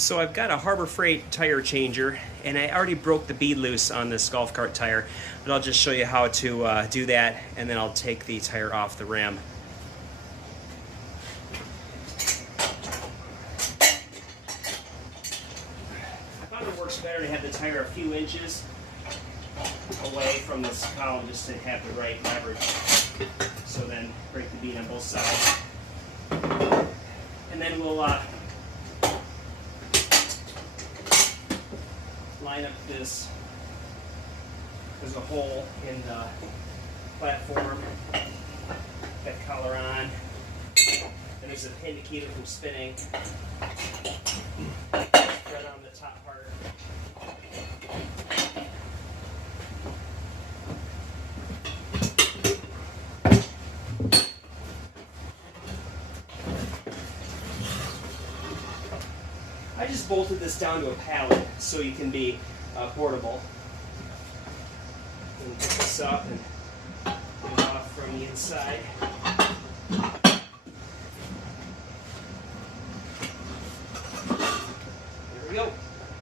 So I've got a Harbor Freight tire changer, and I already broke the bead loose on this golf cart tire, but I'll just show you how to do that, and then I'll take the tire off the rim. I found it works better to have the tire a few inches away from this column just to have the right leverage. So then break the bead on both sides. And then we'll line up this. There's a hole in the platform. Got collar on. And there's a pin to keep it from spinning. Thread on the top part. I just bolted this down to a pallet so you can be portable. And pick this up and get it off from the inside. There we go.